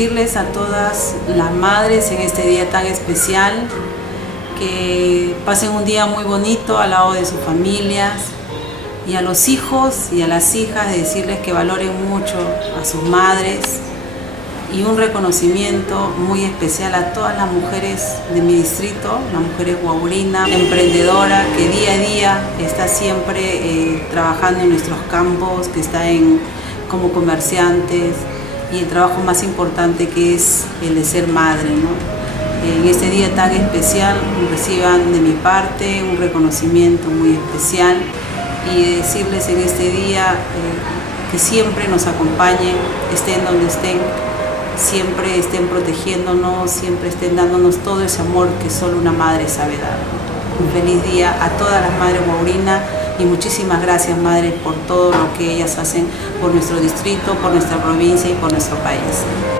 decirles a todas las madres en este día tan especial que pasen un día muy bonito al lado de sus familias, y a los hijos y a las hijas decirles que valoren mucho a sus madres, y un reconocimiento muy especial a todas las mujeres de mi distrito, las mujeres huaurinas, emprendedoras, que día a día está siempre trabajando en nuestros campos, que está como comerciantes, y el trabajo más importante que es el de ser madre, ¿no? En este día tan especial reciban de mi parte un reconocimiento muy especial, y decirles en este día que siempre nos acompañen, estén donde estén, siempre estén protegiéndonos, siempre estén dándonos todo ese amor que solo una madre sabe dar. Un feliz día a todas las madres huaurinas, y muchísimas gracias, madres, por todo lo que ellas hacen por nuestro distrito, por nuestra provincia y por nuestro país.